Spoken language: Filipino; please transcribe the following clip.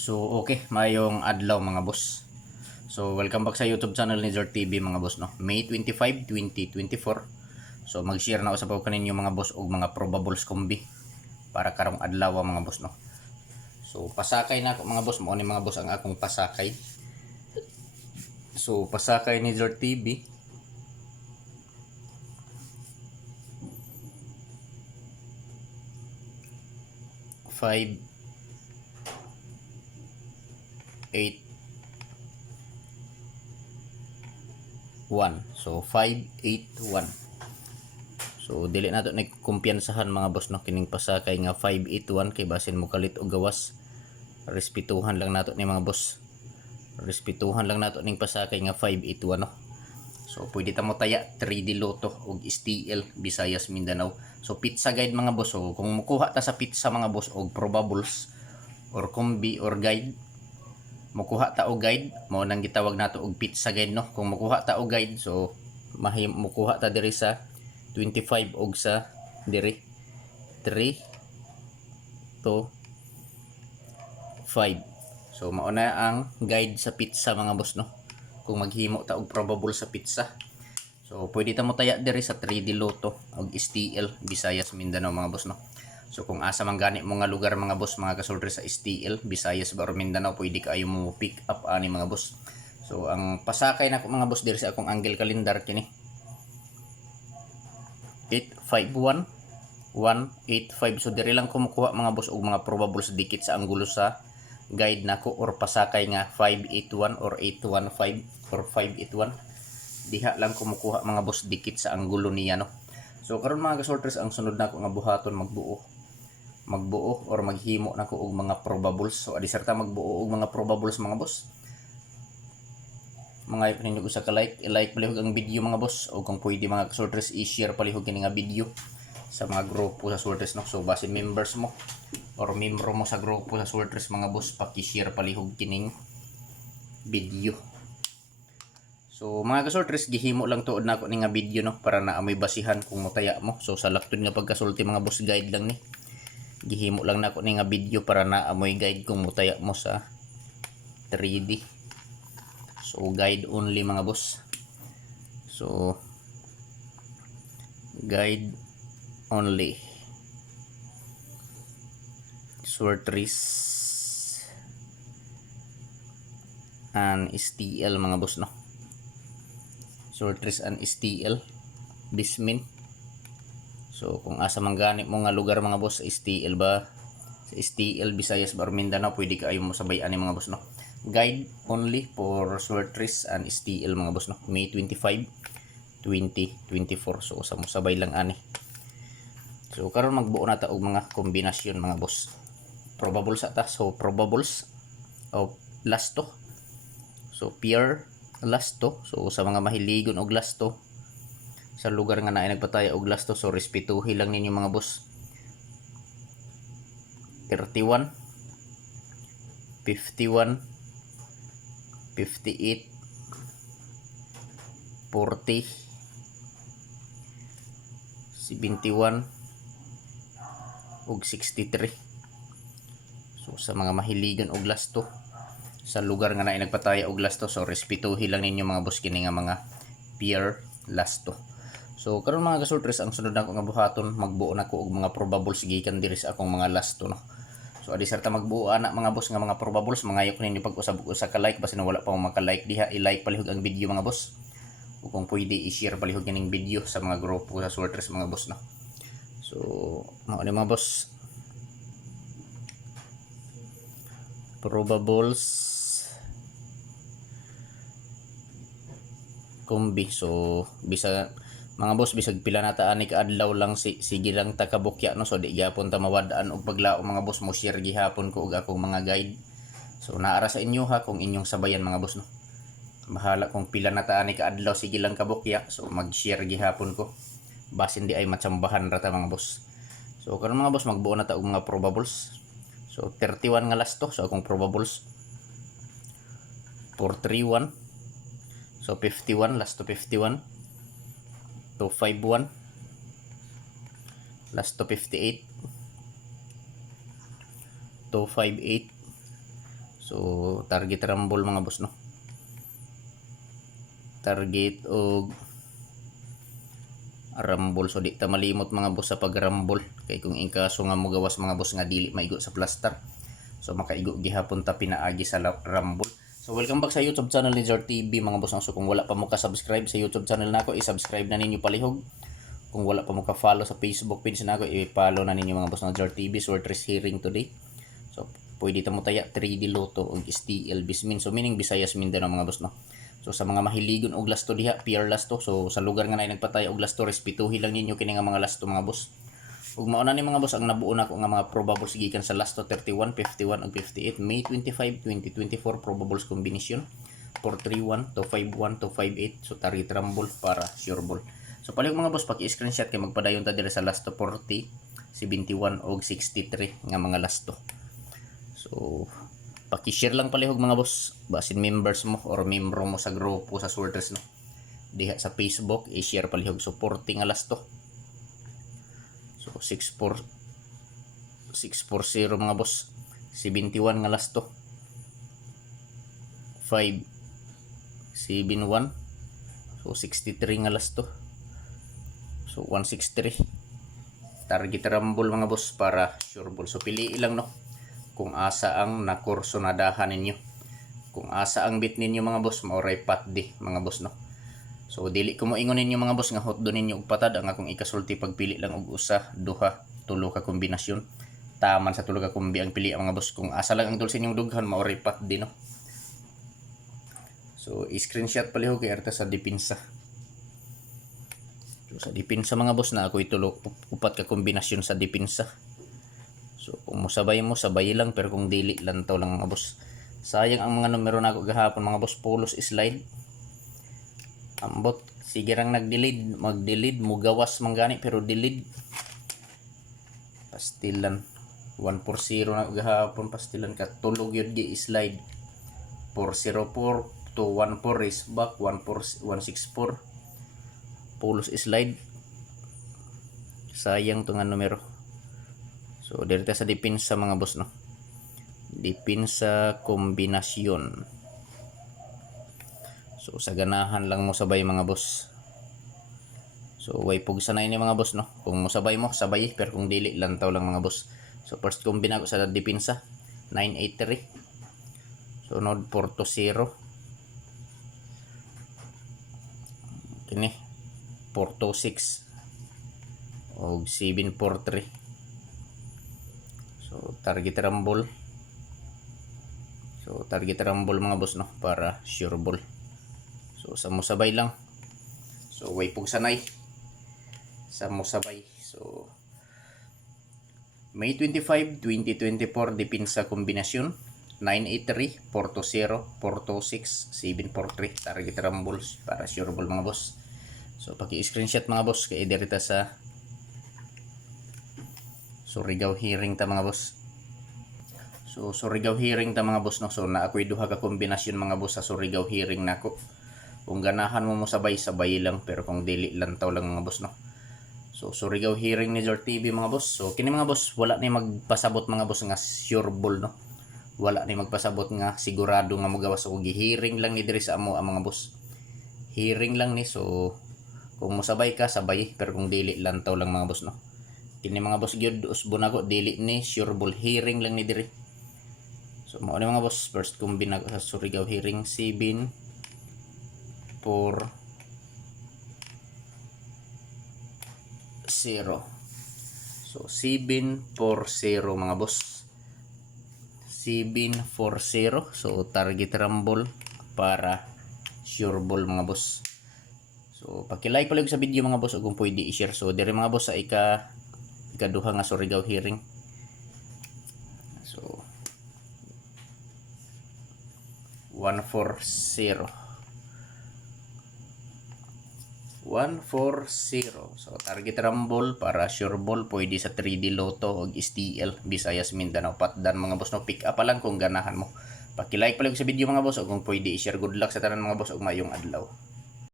So okay, mayong adlaw mga boss. So welcome back sa YouTube channel ni Zord TV mga boss no. May 25, 2024. So mag-share na usab ko kaninyo mga boss og mga probables kombi para karong adlaw mga boss no. So pasakay na ako mga boss, mo ni mga boss ang akong pasakay. So pasakay ni Zord TV. Five 8 1. So 581. So dili nato ni kumpiyansahan mga boss no kining pasakay nga 581 kay basin mo kalit og gawas. Respetuhan lang nato ni mga boss. Respetuhan lang nato ning pasakay nga 581 no. So pwede ta mo taya 3D Lotto og STL Visayas Mindanao. So pizza guide mga boss. So kung mukuha ta sa pizza mga boss og probables or kombi or guide, mukuha ta og guide, mao nang gitawag nato og pizza guide no. Kung mukuha ta og guide, so mukuha ta diri sa 25 og sa diri 3 to 5. So mao na ang guide sa pizza mga boss no. Kung maghimo ta og probable sa pizza, so pwede ta mo taya diri sa 3D Lotto og STL Visayas Mindanao mga boss no. So kung asa man gani mo nga lugar mga boss, mga kasultre sa STL Visayas or Mindanao, pwede kaayo mo pick up ani mga boss. So ang pasakay nako mga boss diri sa akong angle calendar kini 851 185. So diri lang ko makuha mga boss og mga probables dikit sa anggulo sa guide nako or pasakay nga 581 or 815 or 581. Diha lang ko makuha mga boss dikit sa anggulo niya no. So karon mga kasultres, ang sunod nako nga buhaton magbuo or maghimo nako og mga probables. So adiserta magbuo og mga probables mga boss. Mga ipaninyo sa ka-like, i-like palihog ang video mga boss, o kung pwede mga kasultres i-share palihog kini nga video sa mga grupo sa Sultres no. So base members mo or membro mo sa grupo sa Sultres mga boss, paki-share palihog kining video. So mga kasultres, gihimo lang tuod nako ni nga video no para na amoy basihan kung motaya mo. So sa laktod nga pagkasulti mga boss, guide lang ni. Gihimo lang nako ni nga video para na amoy guide kung motaya mo sa 3D. So guide only mga boss. So guide only. Sortris and STL mga boss no. Sortris and STL Bismin. So kung asa man gani mo nga lugar mga boss, STL ba, sa STL Visayas or Mindanao, pwede kaayo mo sabay ani mga boss no. Guide only for Sortris and STL mga boss no. May 25 2024. So sa mo sabay lang ani. So karon magbuo na ta og mga kombinasyon mga boss. Probables ata. So probables of lasto. So pure lasto. So sa mga mahiligon og lasto, sa lugar nga naay nagpataya og lasto, so respetuhi lang ninyo mga boss. 31 51 58 40 71 ug 63. So sa mga mahiligan og lasto, sa lugar nga naay nagpataya og lasto, so respetuhi lang ninyo mga boss kini nga mga pure lasto. So karon mga kasultres, ang sunod nako nga buhaton, magbuo nako og mga probables gikan diri sa akong mga lasto no. So adiserta magbuo ana mga boss nga mga probables, mangayo ko ninyo pag-usab sa ka-like basin wala pa mo maka-like diha, i-like palihog ang video mga boss. O kung pwede i-share palihog kining video sa mga grupo sa Sortres mga boss no. So mao ni mga boss, probables kombi. So bisa mga boss, bisag pila na ta ani kaadlaw lang, sige lang ta kabukya no. So di gyapon ta mawadaan og paglao mga boss, mo share gihapon ko og akong mga guide. So naara sa inyo ha kung inyong sabayan mga boss no. Bahala kung pila na ta ani kaadlaw, sige lang kabukya. So mag-share gihapon ko basin di ay matsambahan ra ta mga boss. So karon mga boss, magbuo na ta og mga probables. So 31 nga lasto. So akong probables 431. So 51 lasto 51 251 lasto 58 258 So target rumble mga boss no. Target og rumble, so di ta malimot mga boss sa pag rumble kay kung in kaso nga mo gawas mga boss nga dili maigo sa plaster, so makaigo gihapon ta pinaagi sa rumble. So welcome back sa YouTube channel ni Zor TV mga boss. So kung wala pa mo ka-subscribe sa YouTube channel nako, i-subscribe na ninyo palihog. Kung wala pa mo ka-follow sa Facebook page nako, i-follow na ninyo mga boss ng Zor TV. Sortress hearing today. So pwede ta mo taya 3D Lotto og STL Bismin, so meaning Visayas Mindanao mga boss no. So sa mga mahiligon og lasto diha, pure lasto. So sa lugar nga nay nagpatay og lasto, respetuhi lang ninyo kini nga mga lasto mga boss. Ug mauna ni mga boss ang nabuo nako nga mga probables gikan sa lasto 31, 51 ug 58 May 25, 2024 probables combination 431 to 51 to 58. So target rumble para sure ball. So palihog mga boss, paki-screenshot kay magpadayon ta diri sa lasto 40, 71 ug 63 nga mga lasto. So paki-share lang palihog mga boss, basin members mo or membro mo sa grupo sa Sortress no. Diha sa Facebook i-share palihog supporting nga lasto. So 640 mga boss, 71 nga lasto, 571, so 63 nga lasto, so 163 target rumble mga boss para sure ball. So pili lang no kung asa ang nakurso na dahan ninyo, kung asa ang bit ninyo mga boss, maoray patdi mga boss no. So dili ko mo ingon ninyo mga boss nga hot do ninyo og patad ang akong ikasulti pagpili lang og usa, duha, tulo ka kombinasyon. Taman sa tulo ka kombi ang pili mga boss. Kung asa lang ang dulsin yung dughan, maoray patdi no. So i-screenshot palihog kay arta sa dipinsa. So sa dipinsa mga boss na ako itulo upat ka kombinasyon sa dipinsa. So kung musabay mo, sabay lang, pero kung dili lantaw lang mga boss. Sayang ang mga numero na ako gahapon mga boss, polos slide. Ambot, sige rang nag-delete, mag-delete, mugawas manggani pero delete. Pastilan, 140 na gahapon, pastilan ka, tulog yun di slide. 404 to 14 race back, 164. Polos slide. Sayang to nga numero. So, dito sa dipinsa mga boss no. Dipinsa kombinasyon. So, sa ganahan lang mo sabay mga boss. So, way pug sanay ni mga boss no. Kung mo sabay mo, sabay. Pero kung dili, lantaw lang mga boss. So, first kombina ko sa dipinsa. 983. So, node 420. Kini. 426. O 743. So target rumble. So target rumble mga boss no para sure ball. So sa mo sabay lang. So way pug sanay. Sa mo sabay. So May 25, 2024 dipinsa kombinasyon 983, 420, 426, 743 target rumble para sure ball mga boss. So paki-screenshot mga boss kay dirita sa Surigao hearing ta mga boss. So Surigao hearing ta mga boss no. So na ako'y duha ka kombinasyon mga boss sa Surigao hearing nako. Kung ganahan mo sabay lang, pero kung dili lantaw lang mga boss no. So Surigao hearing ni Zor TV mga boss. So kini mga boss, wala ni magpasabot mga boss nga sure ball no. Wala ni magpasabot nga sigurado nga mogawas og hearing lang ni diri sa amo ang mga boss. Hearing lang ni, so kung mosabay ka sabay, pero kung dili lantaw lang mga boss no. Kini mga boss gyud usbon ako dili ni sure ball, hearing lang ni diri. So mao ni mga boss, first kombina sa Surigao hearing 7 4 0. So 740 mga boss. 740. So target rumble para sure ball mga boss. So paki-like palagi sa video mga boss, ug kung pwede i-share. So diri mga boss sa ikaduha nga Surigao hearing. So 140. 140. So target rumble para sure ball, pwede sa 3D Lotto og STL Visayas Mindanao patdan mga boss no. Pick up pa lang kung ganahan mo. Paki-like palagi sa video mga boss, ug kung pwede i-share. Good luck sa tanan mga boss ug mayong adlaw.